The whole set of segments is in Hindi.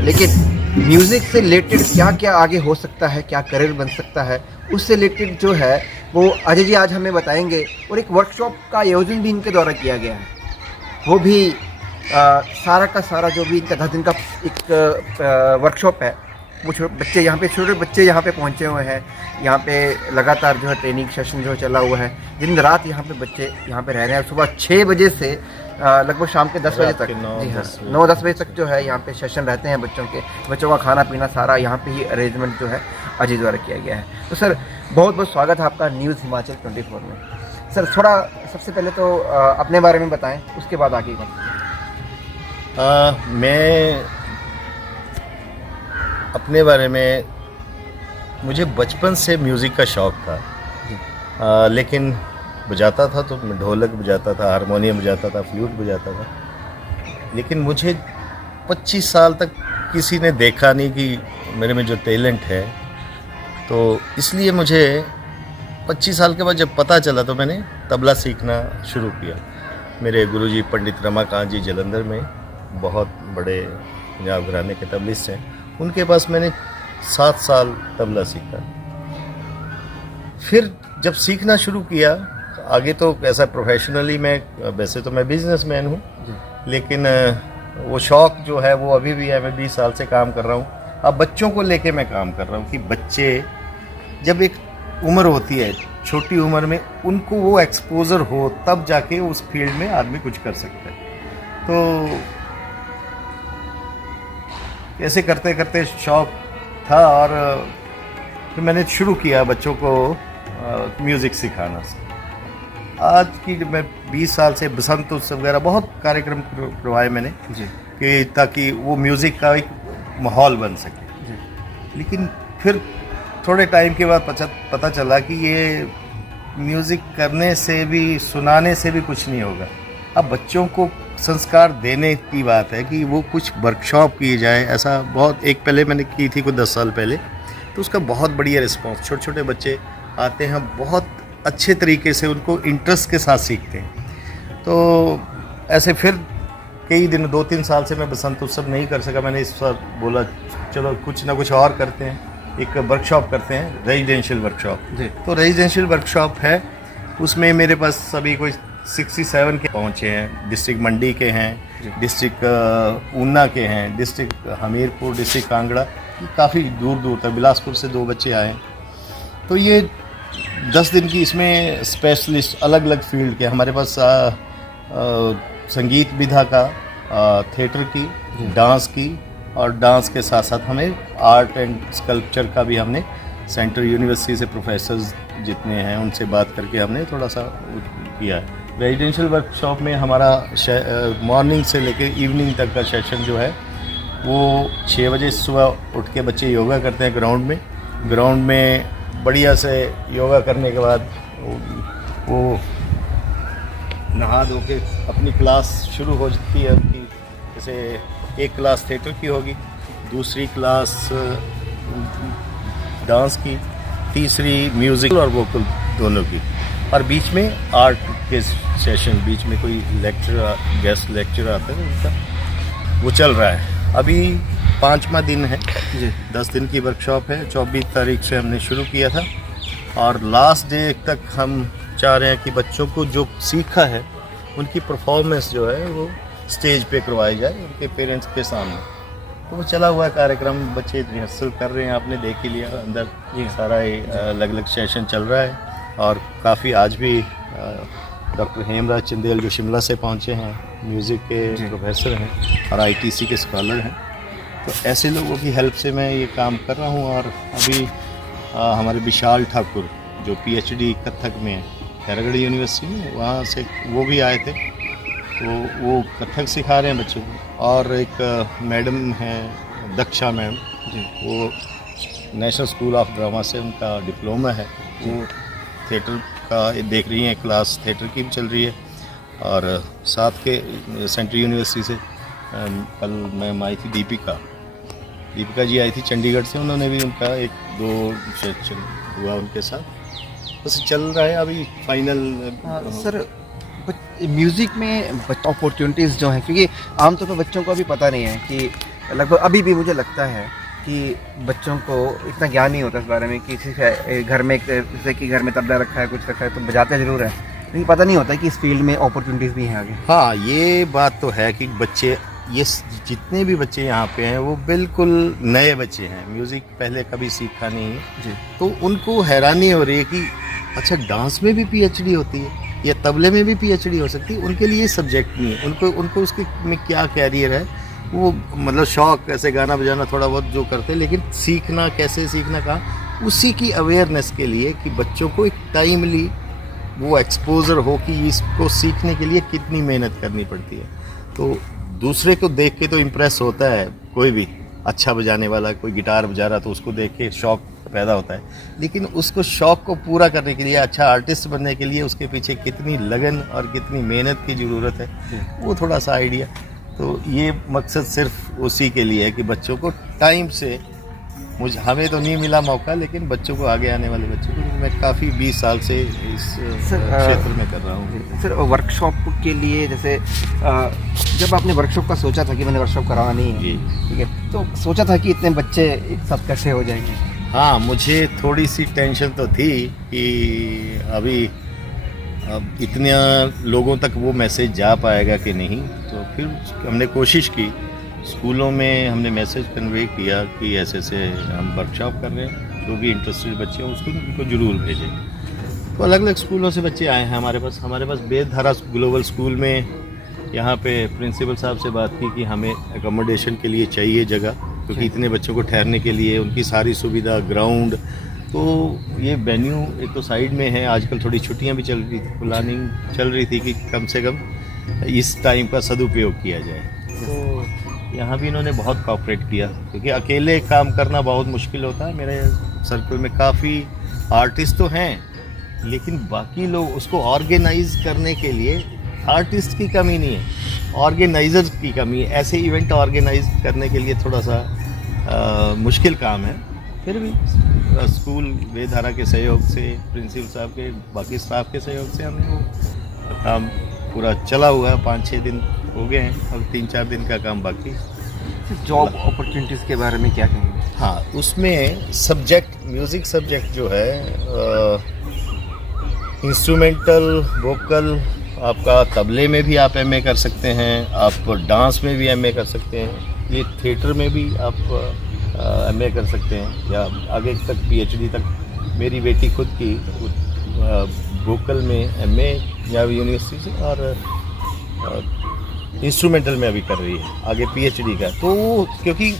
लेकिन म्यूज़िक से रिलेटेड क्या क्या आगे हो सकता है, क्या करियर बन सकता है, उससे रिलेटेड जो है वो अजय जी आज हमें बताएंगे। और एक वर्कशॉप का आयोजन भी इनके द्वारा किया गया है, वो भी सारा का सारा जो भी इनका 10 दिन का एक वर्कशॉप है, वो बच्चे यहाँ पे छोटे बच्चे यहाँ पे पहुँचे हुए हैं। यहाँ पे लगातार जो है ट्रेनिंग सेशन जो चला हुआ है, दिन रात यहाँ पे बच्चे यहाँ पे रह रहे हैं। सुबह 6 बजे से लगभग शाम के 10 बजे तक, जी हाँ 9-10 बजे तक जो है यहाँ पे सेशन रहते हैं बच्चों का खाना पीना सारा यहाँ पे ही अरेंजमेंट जो है अजय द्वारा किया गया है। तो सर बहुत बहुत स्वागत है आपका न्यूज़ हिमाचल 24 में। सर थोड़ा सबसे पहले तो अपने बारे में बताएं, उसके बाद आगे मैं अपने बारे में, मुझे बचपन से म्यूज़िक का शौक़ था। लेकिन बजाता था तो मैं ढोलक बजाता था, हारमोनियम बजाता था, फ्लूट बजाता था। लेकिन मुझे 25 साल तक किसी ने देखा नहीं कि मेरे में जो टैलेंट है, तो इसलिए मुझे 25 साल के बाद जब पता चला तो मैंने तबला सीखना शुरू किया। मेरे गुरुजी पंडित रमाकांत जी जलंधर में बहुत बड़े पंजाब घराने के तबलिस्ट हैं, उनके पास मैंने 7 साल तबला सीखा। फिर जब सीखना शुरू किया आगे तो ऐसा प्रोफेशनली मैं, वैसे तो मैं बिजनेसमैन हूँ, लेकिन वो शौक़ जो है वो अभी भी है। मैं 20 साल से काम कर रहा हूँ। अब बच्चों को लेके मैं काम कर रहा हूँ कि बच्चे जब एक उम्र होती है, छोटी उम्र में उनको वो एक्सपोजर हो, तब जाके उस फील्ड में आदमी कुछ कर सकता है। तो ऐसे करते करते शौक़ था और फिर मैंने शुरू किया बच्चों को म्यूज़िक सिखाना। आज की मैं 20 साल से बसंत उत्सव वगैरह बहुत कार्यक्रम करवाए मैंने जी, कि ताकि वो म्यूज़िक का एक माहौल बन सके जी। लेकिन फिर थोड़े टाइम के बाद पता चला कि ये म्यूज़िक करने से भी, सुनाने से भी कुछ नहीं होगा। अब बच्चों को संस्कार देने की बात है कि वो कुछ वर्कशॉप की जाए। ऐसा बहुत एक पहले मैंने की थी, कुछ 10 साल पहले, तो उसका बहुत बढ़िया रिस्पॉन्स। छोटे छोटे बच्चे आते हैं, बहुत अच्छे तरीके से उनको इंटरेस्ट के साथ सीखते हैं। तो ऐसे फिर कई दिन, 2-3 साल से मैं बसंत उत्सव नहीं कर सका। मैंने इस बार बोला चलो कुछ ना कुछ और करते हैं, एक वर्कशॉप करते हैं, रेजिडेंशियल वर्कशॉप। तो रेजिडेंशियल वर्कशॉप है, उसमें मेरे पास सभी कोई 67 के पहुँचे हैं। डिस्ट्रिक्ट मंडी के हैं, डिस्ट्रिक्ट ऊना के हैं, डिस्ट्रिक्ट हमीरपुर, डिस्ट्रिक्ट कांगड़ा, काफ़ी दूर दूर तक, बिलासपुर से 2 बच्चे आए। तो ये 10 दिन की इसमें स्पेशलिस्ट अलग अलग फील्ड के हमारे पास संगीत विधा का, थिएटर की, डांस की, और डांस के साथ साथ हमें आर्ट एंड स्कल्पचर का भी हमने सेंट्रल यूनिवर्सिटी से प्रोफेसर्स जितने हैं उनसे बात करके हमने थोड़ा सा किया है। रेजिडेंशियल वर्कशॉप में हमारा मॉर्निंग से लेकर इवनिंग तक का सेशन जो है वो 6 बजे सुबह उठ के बच्चे योगा करते हैं ग्राउंड में बढ़िया से योगा करने के बाद वो नहा धो के अपनी क्लास शुरू हो जाती है उनकी। जैसे एक क्लास थिएटर की होगी, दूसरी क्लास डांस की, तीसरी म्यूज़िक और वोकल दोनों की, और बीच में आर्ट के सेशन, बीच में कोई लेक्चर, गेस्ट लेक्चर आता है उनका, वो चल रहा है। अभी 5वां दिन है जी, 10 दिन की वर्कशॉप है। 24 तारीख से हमने शुरू किया था और लास्ट डे तक हम चाह रहे हैं कि बच्चों को जो सीखा है उनकी परफॉर्मेंस जो है वो स्टेज पे करवाई जाए उनके पेरेंट्स के सामने। तो वो चला हुआ कार्यक्रम, बच्चे रिहर्सल कर रहे हैं, आपने देख ही लिया अंदर ये सारा अलग अलग सेशन चल रहा है। और काफ़ी आज भी डॉक्टर हेमराज चंदेल जो शिमला से पहुँचे हैं, म्यूज़िक के प्रोफेसर हैं और ITC के स्कॉलर हैं, तो ऐसे लोगों की हेल्प से मैं ये काम कर रहा हूँ। और अभी हमारे विशाल ठाकुर जो PhD कथक में है खैरागढ़ यूनिवर्सिटी में, वहाँ से वो भी आए थे, तो वो कथक सिखा रहे हैं बच्चों को। और एक मैडम हैं दक्षा मैम, वो नेशनल स्कूल ऑफ ड्रामा से उनका डिप्लोमा है, वो थिएटर का देख रही हैं, क्लास थिएटर की भी चल रही है। और साथ के सेंट्रल यूनिवर्सिटी से कल मैम आई थी, दीपिका जी आई थी चंडीगढ़ से, उन्होंने भी उनका 1-2 सेशन हुआ उनके साथ, बस चल रहा है अभी फाइनल। सर म्यूज़िक में अपॉर्चुनिटीज़ जो हैं, क्योंकि आमतौर पर बच्चों को अभी पता नहीं है कि लगभग अभी भी मुझे लगता है कि बच्चों को इतना ज्ञान नहीं होता इस बारे में कि किसी के घर में जैसे कि घर में तबला रखा है, कुछ रखा है, तो बजाते ज़रूर है, लेकिन पता नहीं होता कि इस फील्ड में अपॉर्चुनिटीज़ भी हैं आगे। हाँ, ये बात तो है कि बच्चे, ये जितने भी बच्चे यहाँ पे हैं वो बिल्कुल नए बच्चे हैं, म्यूज़िक पहले कभी सीखा नहीं है जी। तो उनको हैरानी हो रही है कि अच्छा डांस में भी पीएचडी होती है या तबले में भी पीएचडी हो सकती है। उनके लिए सब्जेक्ट नहीं है, उनको उसके में क्या कैरियर है, वो मतलब शौक ऐसे गाना बजाना थोड़ा बहुत जो करते हैं, लेकिन सीखना कैसे, सीखना कहाँ, उसी की अवेयरनेस के लिए कि बच्चों को एक टाइमली वो एक्सपोजर हो कि इसको सीखने के लिए कितनी मेहनत करनी पड़ती है। तो दूसरे को देख के तो इम्प्रेस होता है, कोई भी अच्छा बजाने वाला, कोई गिटार बजा रहा तो उसको देख के शौक पैदा होता है, लेकिन उसको शौक को पूरा करने के लिए, अच्छा आर्टिस्ट बनने के लिए उसके पीछे कितनी लगन और कितनी मेहनत की ज़रूरत है, वो थोड़ा सा आइडिया। तो ये मकसद सिर्फ उसी के लिए है कि बच्चों को टाइम से, हमें तो नहीं मिला मौका, लेकिन बच्चों को, आगे आने वाले बच्चों को, मैं काफ़ी 20 साल से इस क्षेत्र में कर रहा हूँ। सर वर्कशॉप के लिए जैसे जब आपने वर्कशॉप का सोचा था कि मैंने वर्कशॉप करानी है, ठीक है, तो सोचा था कि इतने बच्चे एक साथ कैसे हो जाएंगे? हाँ, मुझे थोड़ी सी टेंशन तो थी कि अभी अब इतने लोगों तक वो मैसेज जा पाएगा कि नहीं, तो फिर हमने कोशिश की, स्कूलों में हमने मैसेज कन्वे किया कि ऐसे ऐसे हम वर्कशॉप कर रहे हैं, जो भी इंटरेस्टेड बच्चे हैं उसको उनको ज़रूर भेजें। तो अलग अलग स्कूलों से बच्चे आए हैं हमारे पास बेदधारा ग्लोबल स्कूल में, यहाँ पे प्रिंसिपल साहब से बात की कि हमें एकोमोडेशन के लिए चाहिए जगह, क्योंकि इतने बच्चों को ठहरने के लिए उनकी सारी सुविधा, ग्राउंड, तो ये वेन्यू एक तो साइड में है, आजकल थोड़ी छुट्टियां भी चल रही थी, प्लानिंग चल रही थी कि कम से कम इस टाइम का सदुपयोग किया जाए। तो यहाँ भी इन्होंने बहुत कोऑपरेट किया, क्योंकि अकेले काम करना बहुत मुश्किल होता है। मेरे सर्कल में काफ़ी आर्टिस्ट तो हैं, लेकिन बाकी लोग उसको ऑर्गेनाइज करने के लिए आर्टिस्ट की कमी नहीं है, ऑर्गेनाइजर की कमी है। ऐसे इवेंट ऑर्गेनाइज करने के लिए थोड़ा सा मुश्किल काम है। फिर भी स्कूल वेदधारा के सहयोग से, प्रिंसिपल साहब के, बाकी स्टाफ के सहयोग से हमने वो काम पूरा चला हुआ है। 5-6 दिन हो गए हैं, अब 3-4 दिन का काम बाकी। जॉब अपॉर्चुनिटीज़ के बारे में क्या कहेंगे? हाँ, उसमें सब्जेक्ट, म्यूज़िक सब्जेक्ट जो है, इंस्ट्रूमेंटल, वोकल, आपका तबले में भी आप एमए कर सकते हैं, आप डांस में भी एमए कर सकते हैं, ये थिएटर में भी आप एमए कर सकते हैं, या आगे तक पीएचडी तक। मेरी बेटी खुद की वोकल में एमए या यूनिवर्सिटी से, और इंस्ट्रूमेंटल में अभी कर रही है आगे पीएचडी का। तो क्योंकि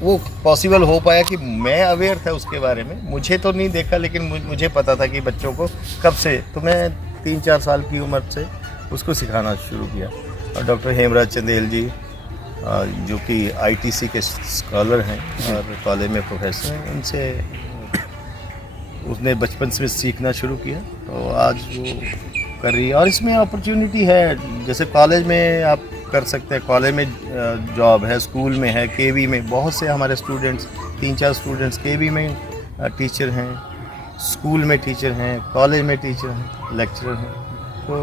वो पॉसिबल हो पाया कि मैं अवेयर था उसके बारे में, मुझे तो नहीं देखा, लेकिन मुझे पता था कि बच्चों को कब से, तो मैं 3-4 साल की उम्र से उसको सिखाना शुरू किया। और डॉक्टर हेमराज चंदेल जी, जो कि आईटीसी के स्कॉलर हैं और कॉलेज में प्रोफेसर हैं, उनसे उसने बचपन से सीखना शुरू किया, तो आज वो कर रही है। और इसमें अपॉर्चुनिटी है, जैसे कॉलेज में आप कर सकते हैं, कॉलेज में जॉब है, स्कूल में है, केवी में बहुत से हमारे स्टूडेंट्स, 3-4 स्टूडेंट्स केवी में टीचर हैं, स्कूल में टीचर हैं, कॉलेज में टीचर हैं, लेक्चरर हैं। तो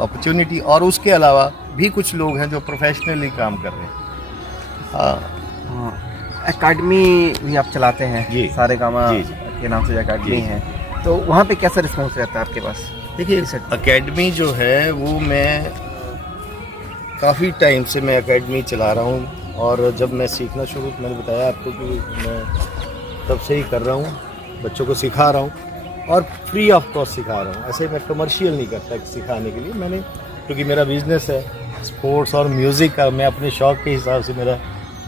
अपॉर्चुनिटी, और उसके अलावा भी कुछ लोग हैं जो प्रोफेशनली काम कर रहे हैं। एकेडमी भी आप चलाते हैं? जी, सारे गामा जी, के नाम से एकेडमी है, तो वहाँ पे कैसा रिस्पॉन्स रहता है आपके पास? देखिए, एकेडमी जो है वो मैं काफ़ी टाइम से मैं एकेडमी चला रहा हूँ, और जब मैं सीखना शुरू, मैंने बताया आपको कि मैं तब से ही कर रहा हूँ, बच्चों को सिखा रहा हूँ, और फ्री ऑफ कॉस्ट सिखा रहा हूँ। ऐसे मैं कमर्शियल नहीं करता सिखाने के लिए, मैंने, क्योंकि मेरा बिज़नेस है स्पोर्ट्स और म्यूज़िक का, मैं अपने शौक़ के हिसाब से मेरा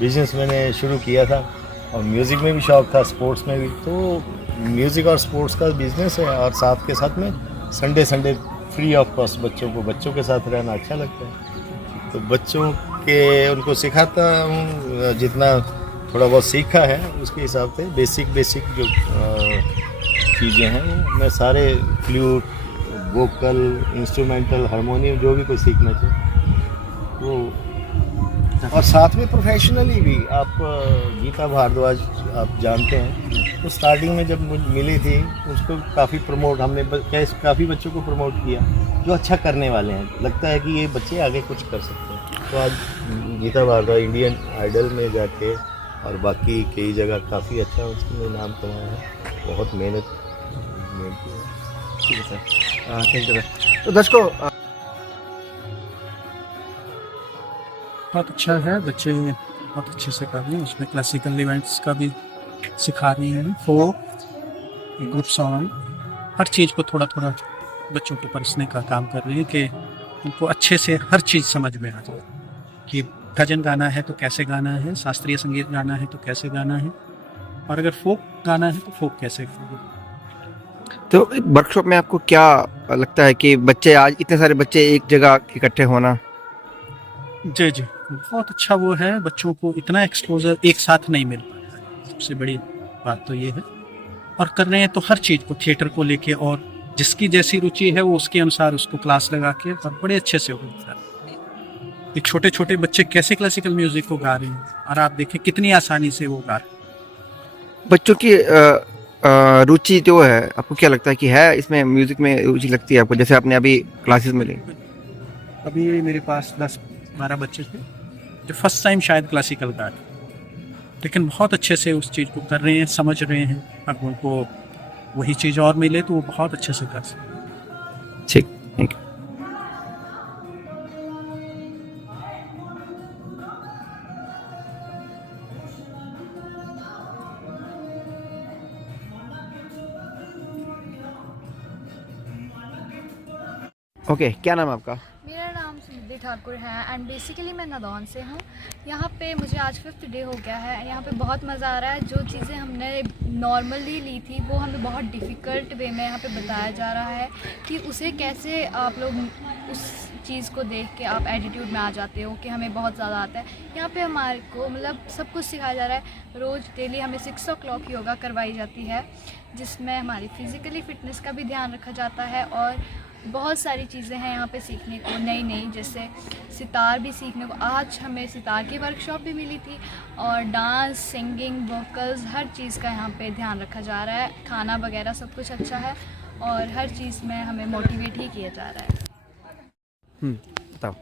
बिज़नेस मैंने शुरू किया था, और म्यूज़िक में भी शौक़ था, स्पोर्ट्स में भी। तो म्यूज़िक और स्पोर्ट्स का बिज़नेस है, और साथ के साथ में संडे फ्री ऑफ कॉस्ट बच्चों के साथ रहना अच्छा लगता है। तो बच्चों के उनको सिखाता हूँ, जितना थोड़ा बहुत सीखा है उसके हिसाब से बेसिक जो चीज़ें हैं वो मैं सारे, फ्लूट, वोकल, इंस्ट्रूमेंटल, हारमोनियम, जो भी कोई सीखना चाहिए वो अच्छा। और साथ में प्रोफेशनली भी आप गीता भारद्वाज आप जानते हैं, तो स्टार्टिंग में जब मिली थी उसको काफ़ी प्रमोट हमने काफ़ी बच्चों को प्रमोट किया जो अच्छा करने वाले हैं, लगता है कि ये बच्चे आगे कुछ कर सकते हैं। तो आज गीता भारद्वाज इंडियन आइडल में जाके और बाकी कई जगह काफ़ी अच्छा उसने नाम कमाया है, बहुत मेहनत की है। ठीक है सर, थैंक यू सर। तो दर्शकों बहुत अच्छा है, बच्चे बहुत अच्छे से कर रहे हैं। उसमें क्लासिकल इवेंट्स का भी सिखा रही हैं, फोक, ग्रुप सॉन्ग, हर चीज़ को थोड़ा थोड़ा बच्चों को परसने का काम कर रही हैं कि उनको अच्छे से हर चीज़ समझ में आ जाए कि भजन गाना है तो कैसे गाना है, शास्त्रीय संगीत गाना है तो कैसे गाना है, और अगर फोक गाना है तो फोक कैसे गाना है। तो वर्कशॉप में आपको क्या लगता है कि बच्चे आज इतने सारे बच्चे एक जगह इकट्ठे होना? जी जी, बहुत अच्छा वो है, बच्चों को इतना एक्सपोजर एक साथ नहीं मिल पाया है, सबसे बड़ी बात तो ये है। और कर रहे हैं तो हर चीज़ को, थिएटर को लेके, और जिसकी जैसी रुचि है वो उसके अनुसार उसको क्लास लगा के और बड़े अच्छे से हो रहा है। ये छोटे छोटे बच्चे कैसे क्लासिकल म्यूजिक को गा रहे हैं, और आप देखें कितनी आसानी से वो गा रहे हैं। बच्चों की रुचि जो है, आपको क्या लगता है कि है इसमें म्यूजिक में रुचि लगती है आपको, जैसे आपने अभी क्लासेस में ली? अभी मेरे पास 10-12 बच्चे थे जो फर्स्ट टाइम शायद क्लासिकल गा रहे हैं, लेकिन बहुत अच्छे से उस चीज़ को कर रहे हैं, समझ रहे हैं। अगर उनको वही चीज़ और मिले तो वो बहुत अच्छे से कर सकते हैं। ठीक, थैंक यू। ओके, क्या नाम है आपका? मेरा नाम सुनिधि ठाकुर है एंड बेसिकली मैं नादौन से हूँ। यहाँ पे मुझे आज 5th डे हो गया है। यहाँ पे बहुत मज़ा आ रहा है। जो चीज़ें हमने नॉर्मली ली थी वो हमें बहुत डिफ़िकल्ट वे में यहाँ पे बताया जा रहा है कि उसे कैसे आप लोग उस चीज़ को देख के आप एटीट्यूड में आ जाते हो कि हमें बहुत ज़्यादा आता है। यहाँ पे हमारे को मतलब सब कुछ सिखाया जा रहा है। रोज़ डेली हमें 6 o'clock योगा करवाई जाती है, जिसमें हमारी फ़िज़िकली फ़िटनेस का भी ध्यान रखा जाता है। और बहुत सारी चीज़ें हैं यहाँ पे सीखने को, नई नई, जैसे सितार भी सीखने को। आज हमें सितार की वर्कशॉप भी मिली थी, और डांस, सिंगिंग, वोकल्स, हर चीज़ का यहाँ पे ध्यान रखा जा रहा है। खाना वगैरह सब कुछ अच्छा है, और हर चीज़ में हमें मोटिवेट ही किया जा रहा है। बताओ।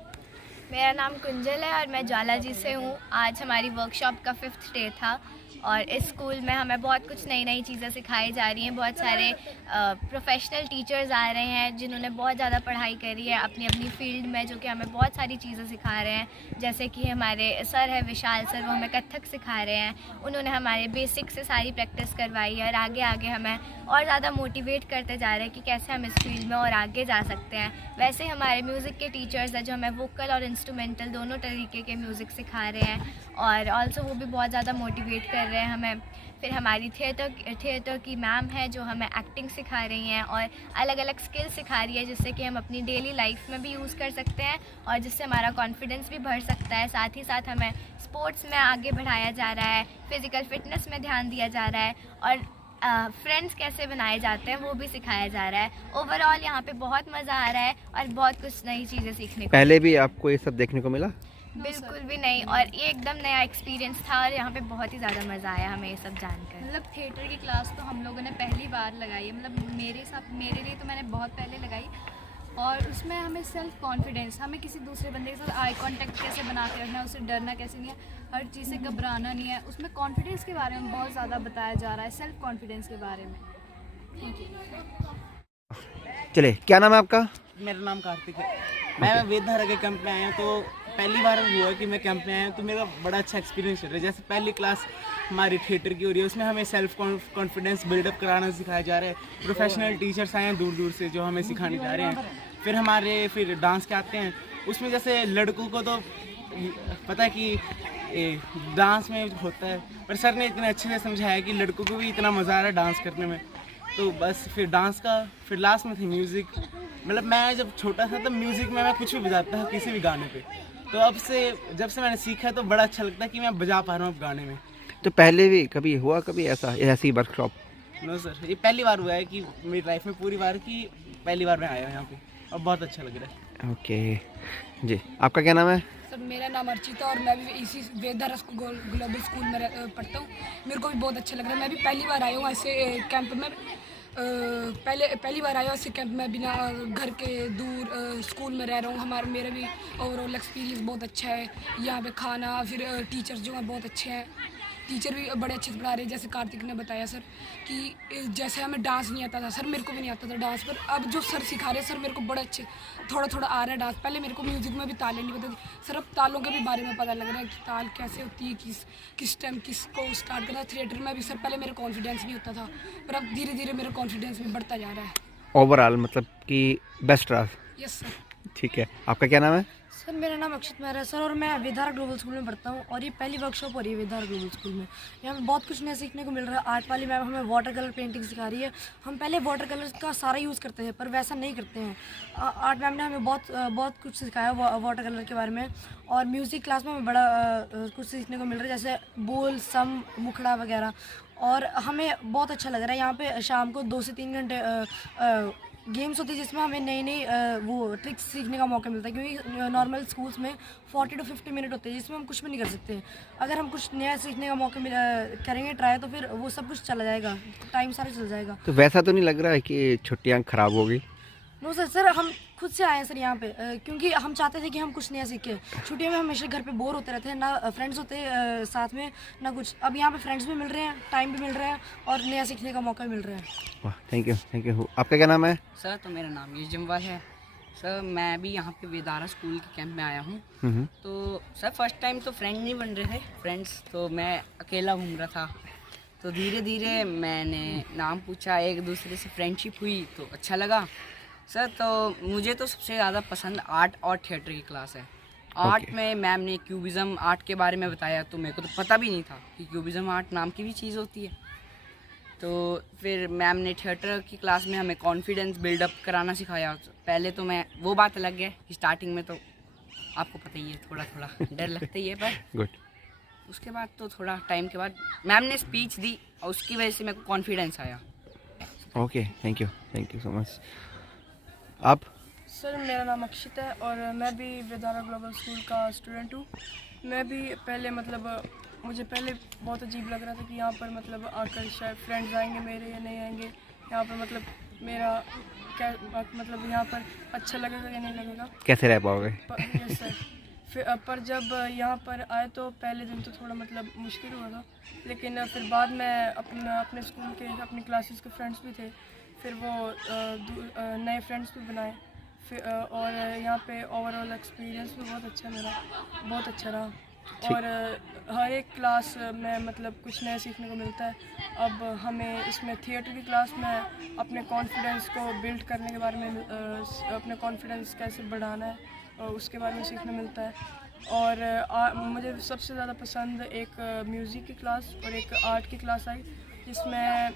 मेरा नाम कुंजल है और मैं ज्वाला जी से हूँ। आज हमारी वर्कशॉप का 5th डे था, और इस स्कूल में हमें बहुत कुछ नई नई चीज़ें सिखाई जा रही हैं। बहुत सारे प्रोफेशनल टीचर्स आ रहे हैं जिन्होंने बहुत ज़्यादा पढ़ाई करी है अपनी अपनी फील्ड में, जो कि हमें बहुत सारी चीज़ें सिखा रहे हैं। जैसे कि हमारे सर है विशाल सर, वो हमें कथक सिखा रहे हैं। उन्होंने हमारे बेसिक से सारी प्रैक्टिस करवाई है, और आगे आगे हमें और ज़्यादा मोटिवेट करते जा रहे हैं कि कैसे हम इस फील्ड में और आगे जा सकते हैं। वैसे हमारे म्यूज़िक के टीचर्स हैं जो हमें वोकल और इंस्ट्रूमेंटल दोनों तरीके के म्यूज़िक सिखा रहे हैं, और ऑल्सो वो भी बहुत ज़्यादा मोटिवेट कर रहे हैं हमें। फिर हमारी थिएटर की मैम है जो हमें एक्टिंग सिखा रही हैं और अलग अलग स्किल्स सिखा रही है, जिससे कि हम अपनी डेली लाइफ में भी यूज़ कर सकते हैं, और जिससे हमारा कॉन्फिडेंस भी बढ़ सकता है। साथ ही साथ हमें स्पोर्ट्स में आगे बढ़ाया जा रहा है, फिज़िकल फिटनेस में ध्यान दिया जा रहा है, और फ्रेंड्स कैसे बनाए जाते हैं वो भी सिखाया जा रहा है। ओवरऑल यहाँ पे बहुत मज़ा आ रहा है और बहुत कुछ नई चीज़ें सीखने को। पहले भी आपको ये सब देखने को मिला? बिल्कुल भी नहीं, और ये एकदम नया एक्सपीरियंस था, और यहाँ पे बहुत ही ज़्यादा मज़ा आया हमें ये सब जानकर। मतलब थिएटर की क्लास तो हम लोगों ने पहली बार लगाई है। मतलब मेरे लिए तो मैंने बहुत पहले लगाई, और उसमें हमें सेल्फ कॉन्फिडेंस, हमें किसी दूसरे बंदे के साथ आई कांटेक्ट कैसे बना के रखना है, उससे डरना कैसे नहीं है, हर चीज़ से घबराना नहीं है। उसमें कॉन्फिडेंस के बारे में बहुत ज़्यादा बताया जा रहा है, सेल्फ कॉन्फिडेंस के बारे में। Thank you. चलिए, क्या नाम है आपका? मेरा नाम कार्तिक है। मैं वेदधारा के कैंप में आया हूँ, तो पहली बार हुआ है कि मैं कैंप में आया हूँ, तो मेरा बड़ा अच्छा एक्सपीरियंस चल रहा है। जैसे पहली क्लास हमारी थिएटर की हो रही है, उसमें हमें सेल्फ कॉन्फिडेंस बिल्डअप कराना सिखाया जा रहा है। प्रोफेशनल टीचर्स आए हैं दूर दूर से जो हमें सिखाने जा रहे हैं। फिर डांस के आते हैं, उसमें जैसे लड़कों को तो पता है कि डांस में होता है, पर सर ने इतने अच्छे से समझाया कि लड़कों को भी इतना मज़ा आ रहा है डांस करने में। तो बस फिर डांस का, फिर लास्ट में थी म्यूज़िक। मतलब मैं जब छोटा था तब म्यूज़िक में मैं कुछ भी बजाता था किसी भी गाने पे, तो जब से मैंने सीखा तो बड़ा अच्छा लगता है कि मैं बजा पा रहा हूँ अब गाने में। तो पहले भी कभी हुआ ऐसी वर्कशॉप? नो सर, ये पहली बार हुआ है कि मेरी लाइफ में पूरी बार की पहली बार मैं आया हूँ यहाँ पे, और बहुत अच्छा लग रहा है। ओके जी, आपका क्या नाम है? सर मेरा नाम अर्चिता और मैं भी इसी वेदारा ग्लोबल स्कूल में पढ़ता हूँ। मेरे को भी बहुत अच्छा लग रहा है। मैं भी पहली बार आया हूँ ऐसे कैंप में। पहली बार आया हूँ ऐसे कैंप में, बिना घर के दूर स्कूल में रह रहा हूँ। मेरा भी ओवरऑल एक्सपीरियंस बहुत अच्छा है। यहाँ पे खाना, फिर टीचर्स जो हैं बहुत अच्छे हैं। टीचर भी बड़े अच्छे से पढ़ा रहे हैं। जैसे कार्तिक ने बताया सर कि जैसे हमें डांस नहीं आता था सर, मेरे को भी नहीं आता था डांस, पर अब जो सर सिखा रहे हैं सर मेरे को बड़ा अच्छे थोड़ा थोड़ा आ रहा है डांस। पहले मेरे को म्यूज़िक में भी तालें नहीं पता थी सर, अब तालों के भी बारे में पता लग रहा है कि ताल कैसे होती है, किस टाइम किसको स्टार्ट करना है। थिएटर में भी सर पहले मेरा कॉन्फिडेंस नहीं होता था, पर अब धीरे धीरे मेरा कॉन्फिडेंस भी बढ़ता जा रहा है। ओवरऑल मतलब कि बेस्ट रहा। Yes sir. ठीक है, आपका क्या नाम है? सर मेरा नाम अक्षित मेहरा है सर, और मैं विधारा ग्लोबल स्कूल में पढ़ता हूँ और ये पहली वर्कशॉप हो रही है विधारा ग्लोबल स्कूल में। यहाँ पे बहुत कुछ नया सीखने को मिल रहा है। आर्ट वाली मैम हमें वाटर कलर पेंटिंग सिखा रही है। हम पहले वाटर कलर का सारा यूज़ करते हैं पर वैसा नहीं करते हैं। आर्ट मैम ने हमें बहुत कुछ सिखाया वाटर कलर के बारे में। और म्यूज़िक क्लास में हमें बड़ा कुछ सीखने को मिल रहा है, जैसे बोल, सम, मुखड़ा वगैरह। और हमें बहुत अच्छा लग रहा है। यहाँ पे शाम को 2 से 3 घंटे गेम्स होती है जिसमें हमें नई वो ट्रिक्स सीखने का मौका मिलता है, क्योंकि नॉर्मल स्कूल्स में 40 to 50 मिनट होते हैं जिसमें हम कुछ भी नहीं कर सकते। अगर हम कुछ नया सीखने का मौका करेंगे ट्राई, तो फिर वो सब कुछ चला जाएगा, टाइम सारा चल जाएगा। तो वैसा तो नहीं लग रहा है कि छुट्टियां खराब हो गई? नो सर हम खुद से आए हैं सर यहाँ पे, क्योंकि हम चाहते थे कि हम कुछ नया सीखें। छुट्टियों में हमेशा घर पे बोर होते रहते हैं, ना फ्रेंड्स होते साथ में ना कुछ। अब यहाँ पे फ्रेंड्स भी मिल रहे हैं, टाइम भी मिल रहा है और नया सीखने का मौका मिल रहा है। वाह, थैंक यू। आपका क्या नाम है? सर तो मेरा नाम ये जम्वाल है सर। मैं भी यहाँ पे वेदारा स्कूल के कैंप में आया हूँ। तो सर फर्स्ट टाइम तो फ्रेंड नहीं बन रहे थे फ्रेंड्स, तो मैं अकेला घूम रहा था। तो धीरे धीरे मैंने नाम पूछा, एक दूसरे से फ्रेंडशिप हुई तो अच्छा लगा सर। तो मुझे तो सबसे ज़्यादा पसंद आर्ट और थिएटर की क्लास है। आर्ट में मैम ने क्यूबिज़म आर्ट के बारे में बताया, तो मेरे को तो पता भी नहीं था कि क्यूबिज़म आर्ट नाम की भी चीज़ होती है। तो फिर मैम ने थिएटर की क्लास में हमें कॉन्फिडेंस बिल्डअप कराना सिखाया। पहले तो मैं वो बात अलग है कि स्टार्टिंग में तो आपको पता ही है थोड़ा थोड़ा डर लगता ही है, पर गुड। उसके बाद तो थोड़ा टाइम के बाद मैम ने स्पीच दी और उसकी वजह से मेरे को कॉन्फिडेंस आया। Okay, thank you so much. आप? सर मेरा नाम अक्षित है और मैं भी विधारा ग्लोबल स्कूल का स्टूडेंट हूँ। मैं भी पहले मुझे पहले बहुत अजीब लग रहा था कि यहाँ पर आकर शायद फ्रेंड्स आएंगे मेरे या नहीं आएंगे। यहाँ पर मेरा क्या यहाँ पर अच्छा लगेगा या नहीं लगेगा, कैसे रह पाओगे? Yes sir. पर जब यहाँ पर आए तो पहले दिन तो थोड़ा मुश्किल हुआ था, लेकिन फिर बाद में अपने स्कूल के अपनी क्लासेस के फ्रेंड्स भी थे, फिर वो नए फ्रेंड्स भी बनाए। फिर और यहाँ पे ओवरऑल एक्सपीरियंस भी बहुत अच्छा मेरा बहुत अच्छा रहा। और हर एक क्लास में कुछ नया सीखने को मिलता है। अब हमें इसमें थिएटर की क्लास में अपने कॉन्फिडेंस को बिल्ड करने के बारे में, अपने कॉन्फिडेंस कैसे बढ़ाना है उसके बारे में सीखने मिलता है। और मुझे सबसे ज़्यादा पसंद एक म्यूज़िक की क्लास और एक आर्ट की क्लास आई, जिसमें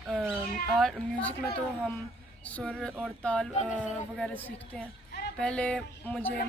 म्यूज़िक में तो हम सुर और ताल वगैरह सीखते हैं। पहले मुझे